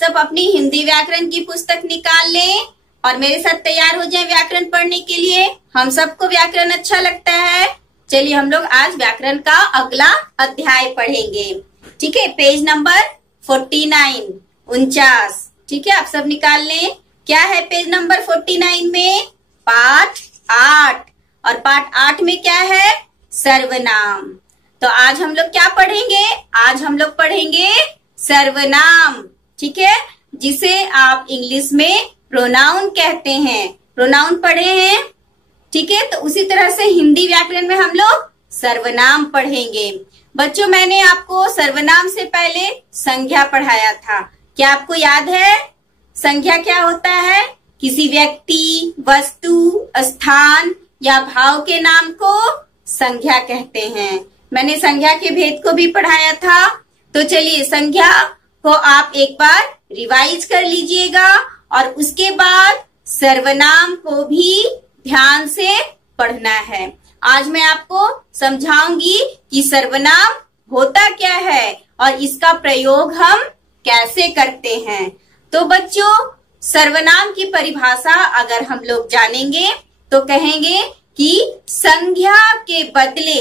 सब अपनी हिंदी व्याकरण की पुस्तक निकाल लें और मेरे साथ तैयार हो जाएं व्याकरण पढ़ने के लिए। हम सबको व्याकरण अच्छा लगता है। चलिए हम लोग आज व्याकरण का अगला अध्याय पढ़ेंगे। ठीक है, पेज नंबर 49 49। ठीक है, आप सब निकाल लें। क्या है पेज नंबर 49 में? पाठ 8। और पाठ 8 में क्या है? सर्वनाम। तो आज हम लोग क्या पढ़ेंगे? आज हम लोग पढ़ेंगे सर्वनाम। ठीक है, जिसे आप इंग्लिश में प्रोनाउन कहते हैं। प्रोनाउन पढ़े हैं। ठीक है, तो उसी तरह से हिंदी व्याकरण में हम लोग सर्वनाम पढ़ेंगे। बच्चों, मैंने आपको सर्वनाम से पहले संज्ञा पढ़ाया था। क्या आपको याद है संज्ञा क्या होता है? किसी व्यक्ति, वस्तु, स्थान या भाव के नाम को संज्ञा कहते हैं। मैंने संज्ञा के भेद को भी पढ़ाया था। तो चलिए संज्ञा को आप एक बार रिवाइज कर लीजिएगा और उसके बाद सर्वनाम को भी ध्यान से पढ़ना है। आज मैं आपको समझाऊंगी कि सर्वनाम होता क्या है और इसका प्रयोग हम कैसे करते हैं। तो बच्चों, सर्वनाम की परिभाषा अगर हम लोग जानेंगे तो कहेंगे कि संज्ञा के बदले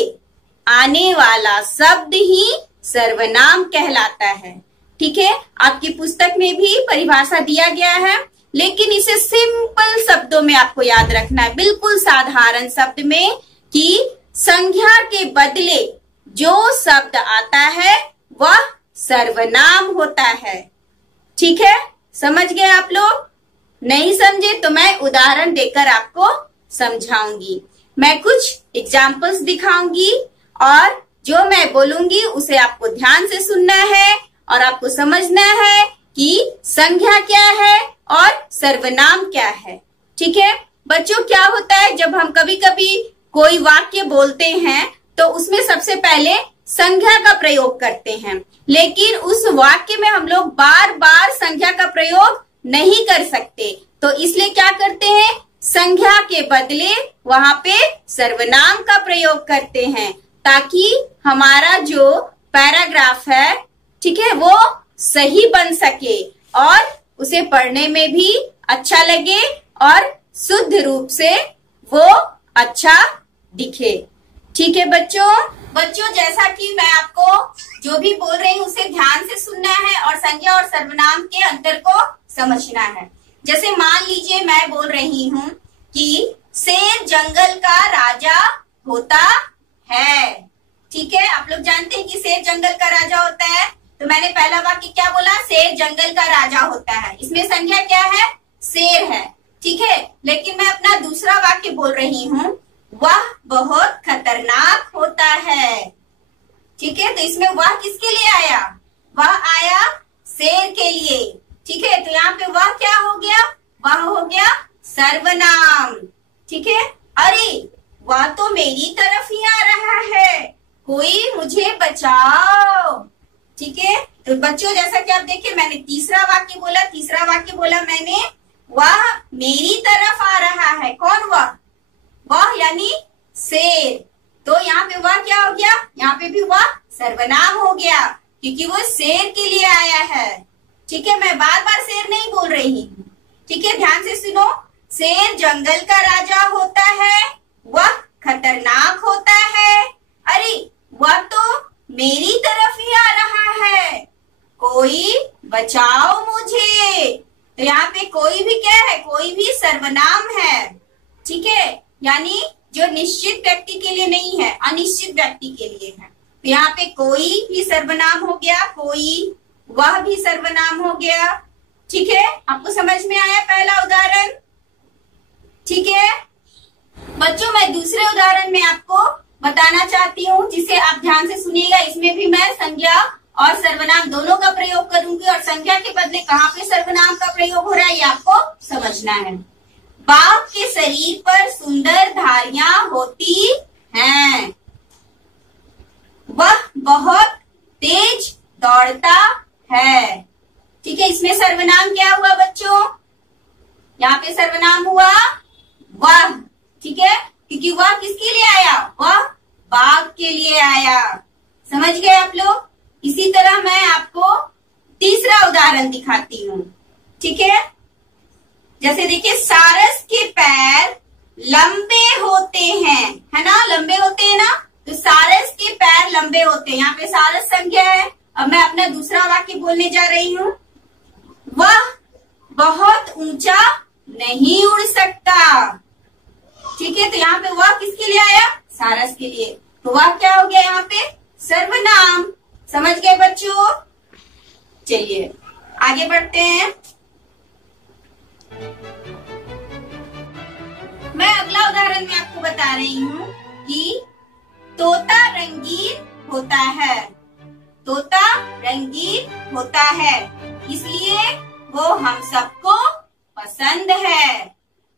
आने वाला शब्द ही सर्वनाम कहलाता है। ठीक है, आपकी पुस्तक में भी परिभाषा दिया गया है, लेकिन इसे सिंपल शब्दों में आपको याद रखना है, बिल्कुल साधारण शब्द में, कि संज्ञा के बदले जो शब्द आता है वह सर्वनाम होता है। ठीक है, समझ गए आप लोग? नहीं समझे तो मैं उदाहरण देकर आपको समझाऊंगी। मैं कुछ एग्जाम्पल्स दिखाऊंगी और जो मैं बोलूंगी उसे आपको ध्यान से सुनना है और आपको समझना है कि संज्ञा क्या है और सर्वनाम क्या है। ठीक है बच्चों, क्या होता है जब हम कभी कभी कोई वाक्य बोलते हैं तो उसमें सबसे पहले संज्ञा का प्रयोग करते हैं, लेकिन उस वाक्य में हम लोग बार बार संज्ञा का प्रयोग नहीं कर सकते। तो इसलिए क्या करते हैं? संज्ञा के बदले वहां पे सर्वनाम का प्रयोग करते हैं, ताकि हमारा जो पैराग्राफ है, ठीक है, वो सही बन सके और उसे पढ़ने में भी अच्छा लगे और शुद्ध रूप से वो अच्छा दिखे। ठीक है बच्चों, जैसा कि मैं आपको जो भी बोल रही हूँ उसे ध्यान से सुनना है और संज्ञा और सर्वनाम के अंतर को समझना है। जैसे मान लीजिए मैं बोल रही हूँ कि शेर जंगल का राजा होता है। ठीक है, आप लोग जानते हैं कि शेर जंगल का राजा होता है। तो मैंने पहला वाक्य क्या बोला? शेर जंगल का राजा होता है। इसमें संज्ञा क्या है? शेर है। ठीक है, लेकिन मैं अपना दूसरा वाक्य बोल रही हूँ, वह बहुत खतरनाक होता है। ठीक है, तो इसमें वह किसके लिए आया? वह आया शेर के लिए। ठीक है, तो यहाँ पे वह क्या हो गया? वह हो गया सर्वनाम। ठीक है, अरे वह तो मेरी तरफ ही आ रहा है, कोई मुझे बचाओ। ठीक है, तो बच्चों जैसा कि आप देखिए मैंने तीसरा वाक्य बोला मैंने, वह मेरी तरफ आ रहा है। कौन वह? वह यानी शेर। तो यहाँ पे वह क्या हो गया? यहाँ पे भी वह सर्वनाम हो गया, क्योंकि वो शेर के लिए आया है। ठीक है, मैं बार बार शेर नहीं बोल रही हूँ। ठीक है, ध्यान से सुनो। शेर जंगल का राजा होता है, वह खतरनाक होता है, अरे वह तो मेरी तरफ ही आ रहा है, कोई बचाओ मुझे। तो यहाँ पे कोई भी क्या है? कोई भी सर्वनाम है। ठीक है, यानी जो निश्चित व्यक्ति के लिए नहीं है, अनिश्चित व्यक्ति के लिए है। तो यहाँ पे कोई भी सर्वनाम हो गया, कोई, वह भी सर्वनाम हो गया। ठीक है, आपको समझ में आया पहला उदाहरण? ठीक है बच्चों, मैं दूसरे उदाहरण में आपको बताना चाहती हूँ, जिसे आप ध्यान से सुनिएगा। इसमें भी मैं संज्ञा और सर्वनाम दोनों का प्रयोग करूंगी और संज्ञा के बदले कहाँ पे सर्वनाम का प्रयोग हो रहा है ये आपको समझना है। बाघ के शरीर पर सुंदर धारियां होती हैं, वह बहुत तेज दौड़ता है। ठीक है, इसमें सर्वनाम क्या हुआ बच्चों? यहाँ पे सर्वनाम हुआ वह। ठीक है, क्योंकि वह किसके लिए आया? वह बाघ के लिए आया। समझ गए आप लोग? इसी तरह मैं आपको तीसरा उदाहरण दिखाती हूँ, ठीक है। जैसे देखिए, सारस के पैर लंबे होते हैं, है ना, लंबे होते हैं ना, तो सारस के पैर लंबे होते हैं। यहाँ पे सारस संज्ञा है। अब मैं अपना दूसरा वाक्य बोलने जा रही हूँ। वह बहुत ऊंचा नहीं उड़ सकता, ठीक है। तो यहाँ पे वह किसके लिए आया? सारस के लिए। तो वह क्या हो गया यहाँ पे? सर्वनाम। समझ गए बच्चों? चलिए आगे बढ़ते हैं। मैं अगला उदाहरण में आपको बता रही हूँ कि तोता रंगीन होता है। तोता रंगीन होता है, इसलिए वो हम सबको पसंद है।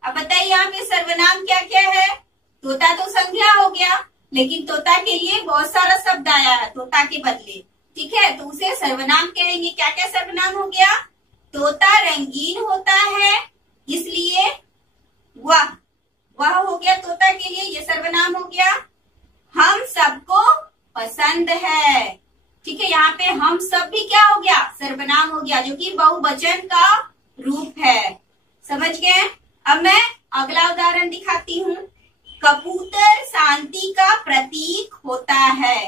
अब बताइए यहाँ पे सर्वनाम क्या क्या है? तोता तो संज्ञा हो गया, लेकिन तोता के लिए बहुत सारा शब्द आया है तोता के बदले, ठीक है। तो उसे सर्वनाम कहेंगे। क्या क्या सर्वनाम हो गया? तोता रंगीन होता है, इसलिए वह हो गया तोता के लिए, ये सर्वनाम हो गया। हम सबको पसंद है, ठीक है। यहाँ पे हम सब भी क्या हो गया? सर्वनाम हो गया, जो कि बहुवचन का रूप है। समझ गए? अब मैं अगला उदाहरण दिखाती हूँ। कबूतर शांति का प्रतीक होता है।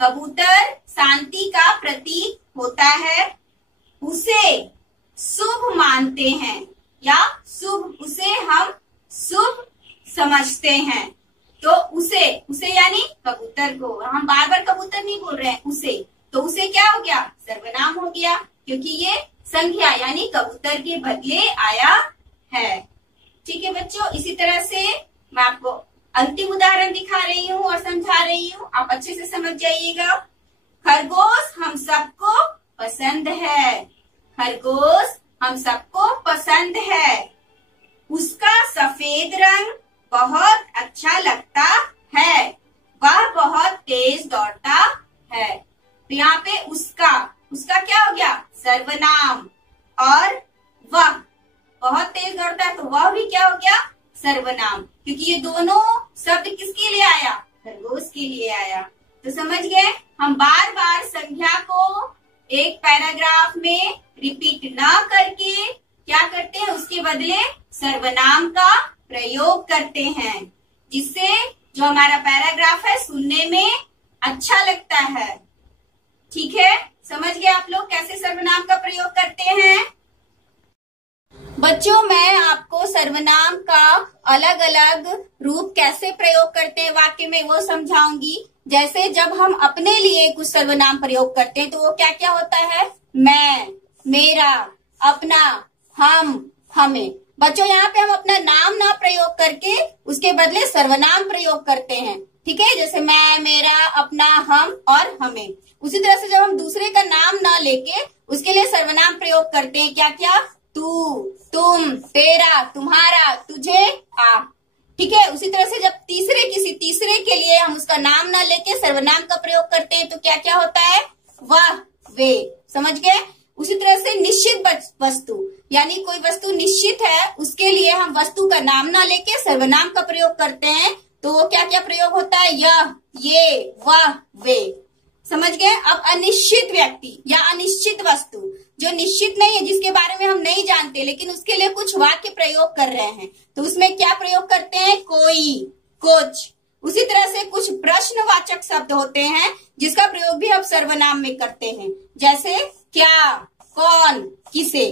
कबूतर शांति का प्रतीक होता है। उसे शुभ मानते हैं, या उसे हम शुभ समझते हैं। तो उसे यानी कबूतर को, हम बार बार कबूतर नहीं बोल रहे हैं, उसे। तो उसे क्या हो गया? सर्वनाम हो गया, क्योंकि ये संज्ञा यानी कबूतर के बदले आया है, ठीक है बच्चों। इसी तरह से मैं आपको अंतिम उदाहरण दिखा रही हूँ और समझा रही हूँ, आप अच्छे से समझ जाइएगा। खरगोश हम सबको पसंद है। खरगोश हम सबको पसंद है। उसका सफेद रंग बहुत अच्छा लगता है। वह बहुत तेज दौड़ता है। तो यहाँ पे उसका क्या हो गया? सर्वनाम। और वह बहुत तेज दौड़ता है, तो वह भी क्या हो गया? सर्वनाम। क्योंकि ये दोनों शब्द किसके लिए आया? खरगोश के लिए आया। तो समझ गए? हम बार बार संज्ञा को एक पैराग्राफ में रिपीट ना करके क्या करते हैं? उसके बदले सर्वनाम का प्रयोग करते हैं, जिससे जो हमारा पैराग्राफ है सुनने में अच्छा लगता है, ठीक है। समझ गए आप लोग कैसे सर्वनाम का प्रयोग करते हैं? बच्चों, मैं आपको सर्वनाम का अलग अलग रूप कैसे प्रयोग करते हैं वाक्य में वो समझाऊंगी। जैसे जब हम अपने लिए कुछ सर्वनाम प्रयोग करते हैं तो वो क्या क्या होता है? मैं, मेरा, अपना, हम, हमें। बच्चों, यहाँ पे हम अपना नाम ना प्रयोग करके उसके बदले सर्वनाम प्रयोग करते हैं, ठीक है। जैसे मैं, मेरा, अपना, हम और हमें। उसी तरह से जब हम दूसरे का नाम ना लेके उसके लिए सर्वनाम प्रयोग करते हैं, क्या क्या? तू, तुम, तेरा, तुम्हारा, तुझे, आप, ठीक है। उसी तरह से जब किसी तीसरे के लिए हम उसका नाम ना लेके सर्वनाम का प्रयोग करते हैं तो क्या क्या होता है? वह, वे। समझ गए? उसी तरह से निश्चित वस्तु, यानी कोई वस्तु निश्चित है, उसके लिए हम वस्तु का नाम ना लेके सर्वनाम का प्रयोग करते हैं तो वो क्या क्या प्रयोग होता है? यह, ये, वह, वे। समझ गए? अब अनिश्चित व्यक्ति या अनिश्चित वस्तु, जो निश्चित नहीं है, जिसके बारे में हम नहीं जानते, लेकिन उसके लिए कुछ वाक्य प्रयोग कर रहे हैं, तो उसमें क्या प्रयोग करते हैं? कोई, कुछ। उसी तरह से कुछ प्रश्नवाचक शब्द होते हैं जिसका प्रयोग भी हम सर्वनाम में करते हैं, जैसे क्या, कौन, किसे,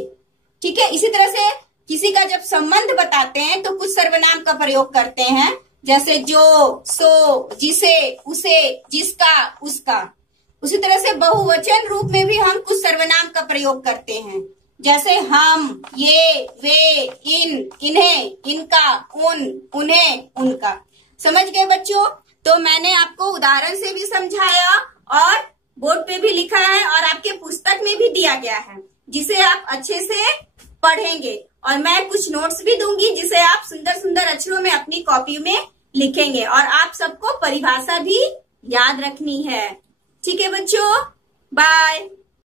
ठीक है। इसी तरह से किसी का जब संबंध बताते हैं तो कुछ सर्वनाम का प्रयोग करते हैं, जैसे जो, सो, जिसे, उसे, जिसका, उसका। उसी तरह से बहुवचन रूप में भी हम कुछ सर्वनाम का प्रयोग करते हैं, जैसे हम, ये, वे, इन, इन्हें, इनका, उन, उन्हें, उनका। समझ गए बच्चों? तो मैंने आपको उदाहरण से भी समझाया और बोर्ड पे भी लिखा है और आपके पुस्तक में भी दिया गया है, जिसे आप अच्छे से पढ़ेंगे। और मैं कुछ नोट्स भी दूंगी जिसे आप सुंदर सुंदर अक्षरों में अपनी कॉपी में लिखेंगे, और आप सबको परिभाषा भी याद रखनी है, ठीक है बच्चों? बाय।